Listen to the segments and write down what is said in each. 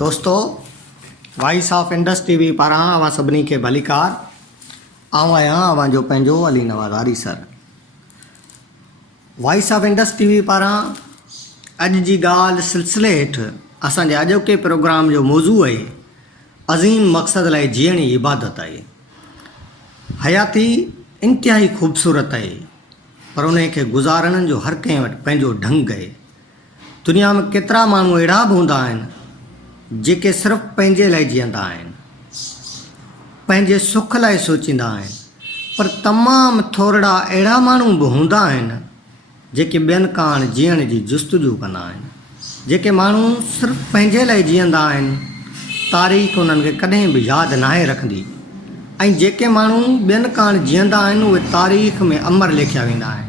दोस्तों, voice of Indus TV पारां अवां सभिनी खे भलीकार। आऊं आहियां अवां जो पंहिंजो अली नवाज़ आरी sir. Voice of Indus TV पारां अॼु जी ॻाल्हि सिलसिले हेठि असांजे अॼोके प्रोग्राम जो मौज़ू आहे अज़ीम मक़सद लाइ जीअण जी इबादत आहे। हयाती इंतिहाई ख़ूबसूरत आहे, पर उन खे गुज़ारण जो हर कंहिं वटि पंहिंजो ढंग आहे। दुनिया में केतिरा माण्हू अहिड़ा बि हूंदा आहिनि जेके सिर्फ़ु पंहिंजे लाइ जीअंदा आहिनि, पंहिंजे सुख लाइ सोचींदा आहिनि, पर तमामु थोरा अहिड़ा माण्हू बि हूंदा आहिनि जेके ॿियनि काण जीअण जी जुस्तजू कंदा आहिनि। जेके माण्हू सिर्फ़ु पंहिंजे लाइ जीअंदा आहिनि, तारीख़ उन्हनि खे कॾहिं बि यादि नाहे रखंदी, ऐं जेके माण्हू ॿियनि काण जीअंदा आहिनि उहे तारीख़ में अमर लिखिया वेंदा आहिनि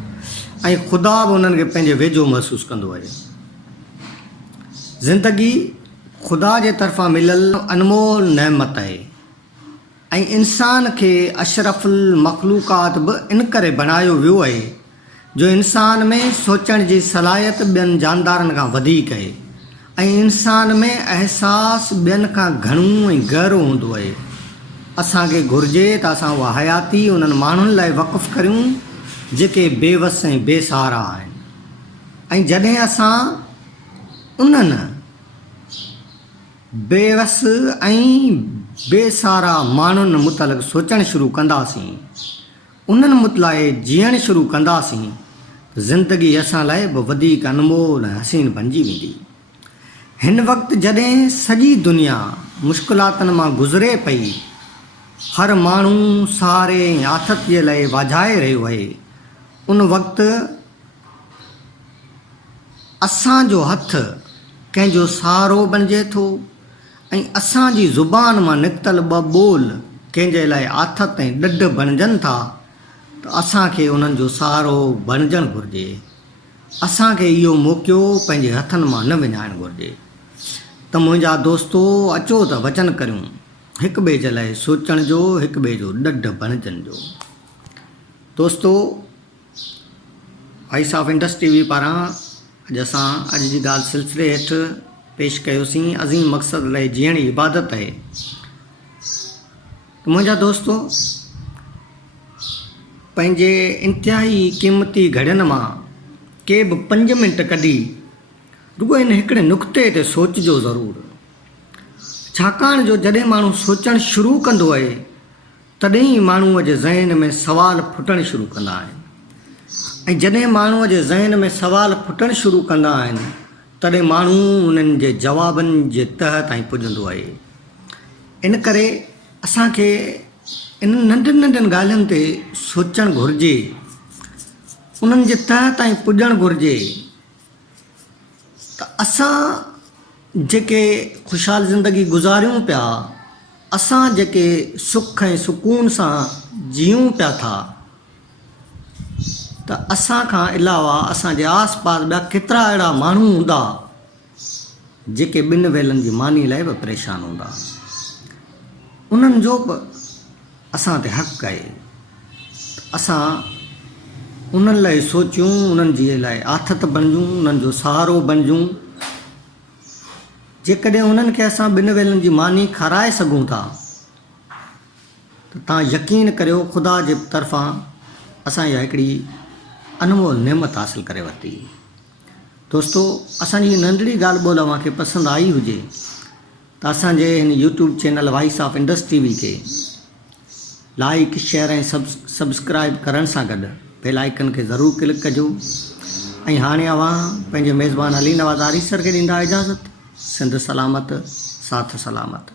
ऐं ख़ुदा बि उन्हनि खे पंहिंजे वेझो महसूसु कंदो आहे। ज़िंदगी ख़ुदा जे तरफ़ां मिलियल अनमोल नेमत आहे ऐं इंसान खे अशरफुल मख़लूक़ात बि इन करे बणायो वियो आहे जो इंसान में सोचण जी सलाहियत ॿियनि जानदारनि खां वधीक आहे ऐं इंसान में अहसासु ॿियनि खां घणो ऐं गहिरो हूंदो आहे। असांखे घुरिजे त असां उहा हयाती उन्हनि माण्हुनि लाइ वक़ुफ़ु करियूं जेके बेवस ऐं बेसहारा आहिनि, ऐं जॾहिं असां उन्हनि बेवस ऐं बेसहारा माण्हुनि मुतलिक़ सोचणु शुरू कंदासीं, उन्हनि मुतलाए जीअणु शुरू कंदासीं, ज़िंदगी असां लाइ बि वधीक अनमोल ऐं हसीन बणिजी वेंदी। हिन वक़्तु जॾहिं सॼी दुनिया मुश्किलातुनि मां गुज़रे पई, हर माण्हू सहारे ऐं आथतीअ लाइ वाझाए रहियो आहे, उन वक़्तु असांजो हथु कंहिंजो सहारो बणिजे थो ऐं असांजी ज़ुबान मां निकितल ॿ ॿोल कंहिंजे लाइ आथत ऐं ॾढ बणिजनि था, त असांखे उन्हनि जो सहारो बणिजणु घुरिजे। असांखे इहो मौक़ो पंहिंजे हथनि मां न विञाइणु घुरिजे। त मुंहिंजा दोस्तो, अचो त वचन करियूं हिक ॿिए जे लाइ सोचण जो, हिक ॿिए जो ॾढ बणिजण जो। दोस्तो, वॉइस ऑफ इंडस टीवी पारां अॼु जी ॻाल्हि सिलसिले हेठि पेश कयोसीं अज़ीम मक़सद लाइ जीअण जी इबादत आहे। मुंहिंजा दोस्तो, पंहिंजे इंतिहाई क़ीमती घड़ियुनि मां के बि 5 मिंट कढी रुॻो इन हिकिड़े नुक़्ते ते सोचिजो ज़रूरु, छाकाणि जो जॾहिं माण्हू सोचणु शुरू कंदो आहे तॾहिं माण्हूअ जे ज़हन में सवाल फुटणु शुरू कंदा आहिनि, ऐं जॾहिं माण्हूअ जे ज़हन में सवाल फुटणु शुरू कंदा आहिनि तॾहिं माण्हू उन्हनि जे जवाबनि जे तह ताईं पुॼंदो आहे। इन करे असांखे इन नंढनि नंढनि ॻाल्हियुनि ते सोचणु घुरिजे, उन्हनि जे तह ताईं पुॼणु घुरिजे, त असां जेके ख़ुशहाल ज़िंदगी गुज़ारियूं पिया, असां जेके सुख ऐं सुकून सां जियूं पिया था, त असां खां अलावा असांजे आस पास ॿिया केतिरा अहिड़ा माण्हू हूंदा जेके 2 वेलनि जी मानी लाइ बि परेशान हूंदा। उन्हनि जो बि असां ते हक़ु आहे, असां उन्हनि लाइ सोचियूं, उन्हनि जे लाइ आथत बणिजूं, उन्हनि जो सहारो बणिजूं। जेकॾहिं उन्हनि खे असां 2 वेलनि जी मानी खाराए सघूं था, त तव्हां यकीन करियो ख़ुदा जे तरफ़ां असां इहा हिकिड़ी अनमोल नेमत हासिलु करे वरिती। दोस्तो, असांजी नंढड़ी ॻाल्हि ॿोल अव्हांखे पसंदि आई हुजे त असांजे हिन YouTube channel voice of Indus TV खे लाइक, शेयर ऐं सब्सक्राइब करण सां गॾु बेल आइकन खे ज़रूरु क्लिक कजो। ऐं हाणे अव्हां पंहिंजे मेज़बान अली नवाज़ आरी सर खे ॾींदा इजाज़त। सिंध सलामत, साथ सलामत।